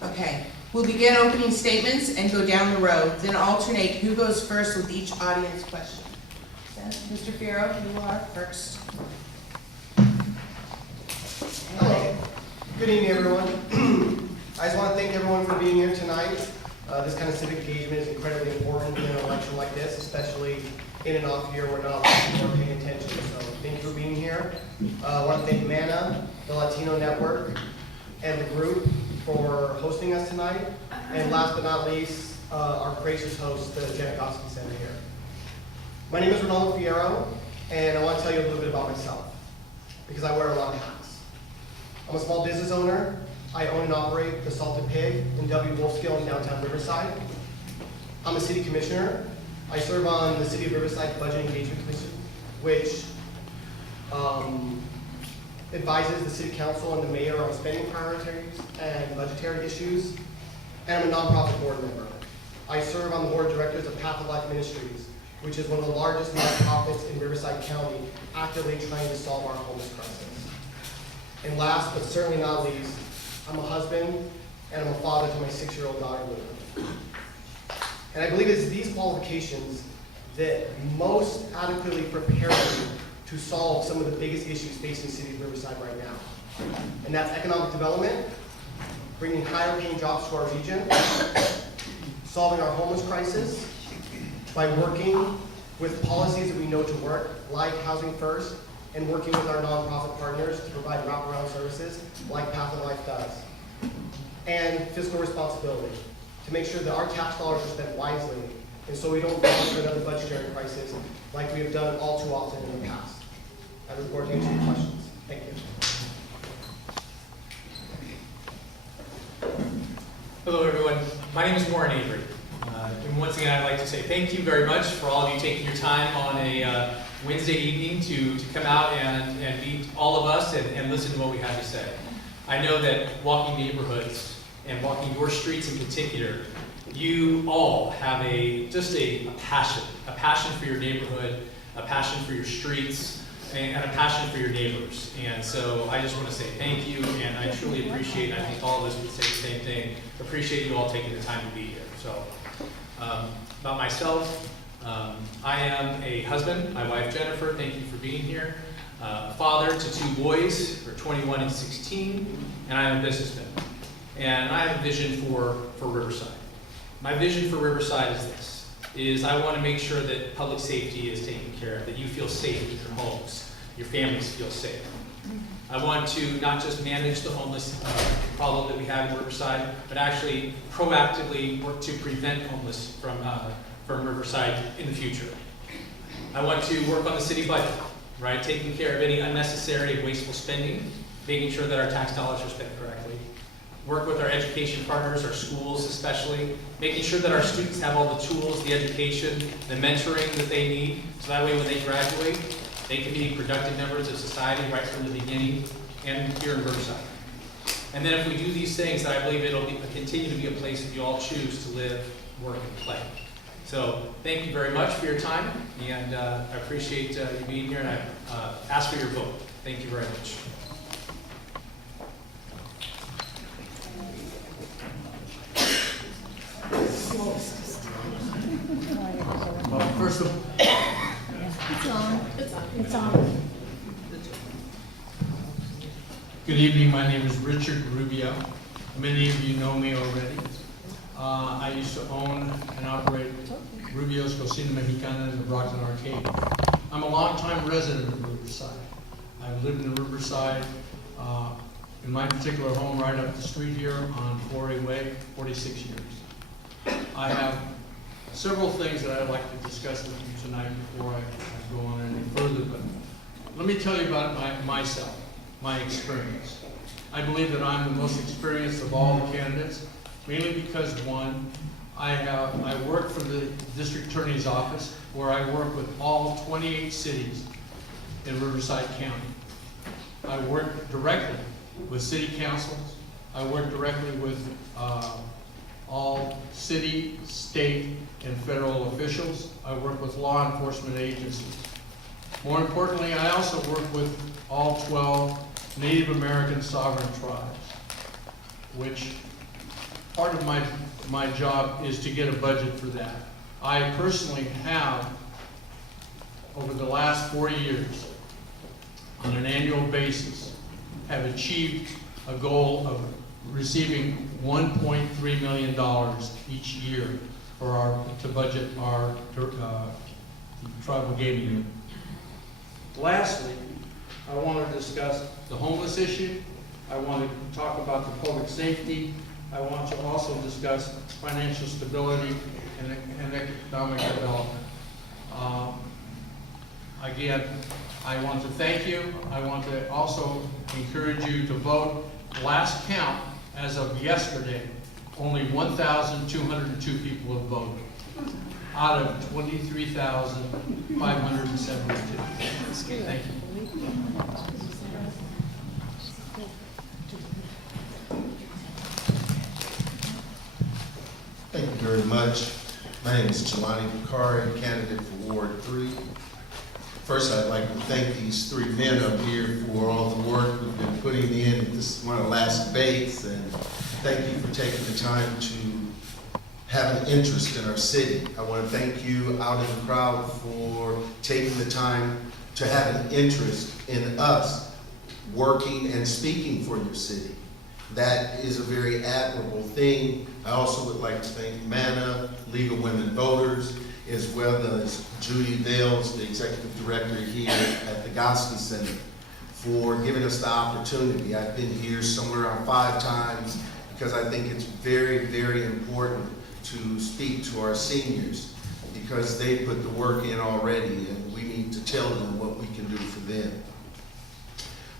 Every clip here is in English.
Okay, we'll begin opening statements and go down the road, then alternate who goes first with each audience question. Mr. Fierro, you are first. Hello. Good evening, everyone. I just want to thank everyone for being here tonight. This kind of civic engagement is incredibly important in an election like this, especially in and off year where not a lot of people are paying attention. So thank you for being here. I want to thank MANA, the Latino Network, and the group for hosting us tonight. And last but not least, our gracious host, the Janikowski Center here. My name is Ronaldo Fierro, and I want to tell you a little bit about myself, because I wear a lot of hats. I'm a small business owner. I own and operate the Salted Pig in W. Wolfskill in downtown Riverside. I'm a city commissioner. I serve on the City of Riverside Budget Engagement Commission, which advises the city council and the mayor on spending priorities and budgetary issues. And I'm a nonprofit board member. I serve on the board of directors of Path of Life Ministries, which is one of the largest nonprofits in Riverside County, actively trying to solve our homeless crisis. And last, but certainly not least, I'm a husband and I'm a father to my 6-year-old daughter, Luna. And I believe it's these qualifications that most adequately prepare me to solve some of the biggest issues facing the city of Riverside right now. And that's economic development, bringing higher paying jobs to our region, solving our homeless crisis by working with policies that we know to work, like Housing First, and working with our nonprofit partners to provide wraparound services like Path of Life does. And fiscal responsibility, to make sure that our tax dollars are spent wisely, and so we don't fall into another budgetary crisis like we have done all too often in the past. I look forward to answering your questions. Thank you. Hello, everyone. My name is Warren Avery. And once again, I'd like to say thank you very much for all of you taking your time on a Wednesday evening to come out and meet all of us and listen to what we have to say. I know that walking neighborhoods and walking your streets in particular, you all have just a passion for your neighborhood, a passion for your streets, and a passion for your neighbors. And so I just want to say thank you, and I truly appreciate, and I think all of us would say the same thing, appreciate you all taking the time to be here. So about myself, I am a husband, my wife Jennifer, thank you for being here, father to 2 boys, who are 21 and 16, and I am a businessman. And I have a vision for Riverside. My vision for Riverside is this, I want to make sure that public safety is taken care of, that you feel safe in your homes, your families feel safe. I want to not just manage the homeless problem that we have in Riverside, but actually proactively work to prevent homeless from Riverside in the future. I want to work on the city budget, right? Taking care of any unnecessary and wasteful spending, making sure that our tax dollars are spent correctly. Work with our education partners, our schools especially, making sure that our students have all the tools, the education, the mentoring that they need, so that way when they graduate, they can be productive members of society right from the beginning and here in Riverside. And then if we do these things, I believe it'll continue to be a place that you all choose to live, work, and play. So thank you very much for your time, and I appreciate you being here, and I ask for your vote. Thank you very much. First of It's on. Good evening, my name is Richard Rubio. Many of you know me already. I used to own and operate Rubio's Cocina Mexicana in the Brockton Arcade. I'm a longtime resident of Riverside. I've lived in Riverside in my particular home right up the street here on Florey Way, 46 years. I have several things that I'd like to discuss with you tonight before I go on any further, but let me tell you about myself, my experience. I believe that I'm the most experienced of all the candidates, mainly because, one, I work for the district attorney's office, where I work with all 28 cities in Riverside County. I work directly with city councils. I work directly with all city, state, and federal officials. I work with law enforcement agencies. More importantly, I also work with all 12 Native American sovereign tribes, which part of my job is to get a budget for that. I personally have, over the last 4 years, on an annual basis, have achieved a goal of receiving $1.3 million each year to budget our tribal gaming unit. Lastly, I want to discuss the homeless issue. I want to talk about the public safety. I want to also discuss financial stability and economic development. Again, I want to thank you. I want to also encourage you to vote. Last count, as of yesterday, only 1,202 people have voted out of 23,572. Thank you. Thank you very much. My name is Jelani Bakari, candidate for Ward 3. First, I'd like to thank these three men up here for all the work we've been putting in. This is one of the last debates, and thank you for taking the time to have an interest in our city. I want to thank you out in the crowd for taking the time to have an interest in us working and speaking for your city. That is a very admirable thing. I also would like to thank MANA, League of Women Voters, as well as Judy Bales, the Executive Director here at the Goski Center, for giving us the opportunity. I've been here somewhere around 5 times because I think it's very, very important to speak to our seniors because they put the work in already and we need to tell them what we can do for them.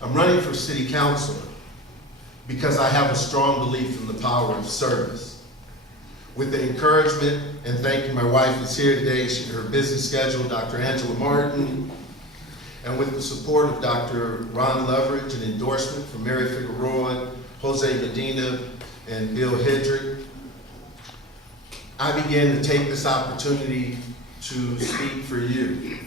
I'm running for City Council because I have a strong belief in the power of service. With the encouragement and thank you, my wife is here today, her busy schedule, Dr. Angela Martin, and with the support of Dr. Ron Loveridge and endorsement from Mary Figueroa, Jose Medina, and Bill Hedrick, I began to take this opportunity to speak for you.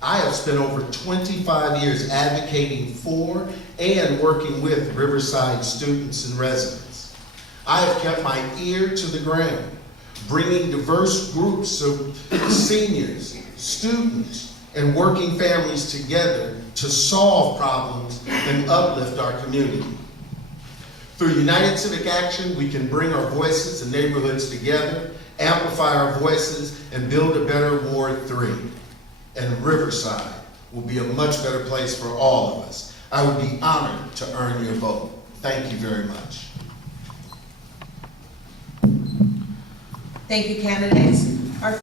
I have spent over 25 years advocating for and working with Riverside students and residents. I have kept my ear to the ground, bringing diverse groups of seniors, students, and working families together to solve problems and uplift our community. Through United Civic Action, we can bring our voices and neighborhoods together, amplify our voices, and build a better Ward 3. And Riverside will be a much better place for all of us. I would be honored to earn your vote. Thank you very much. Thank you, candidates.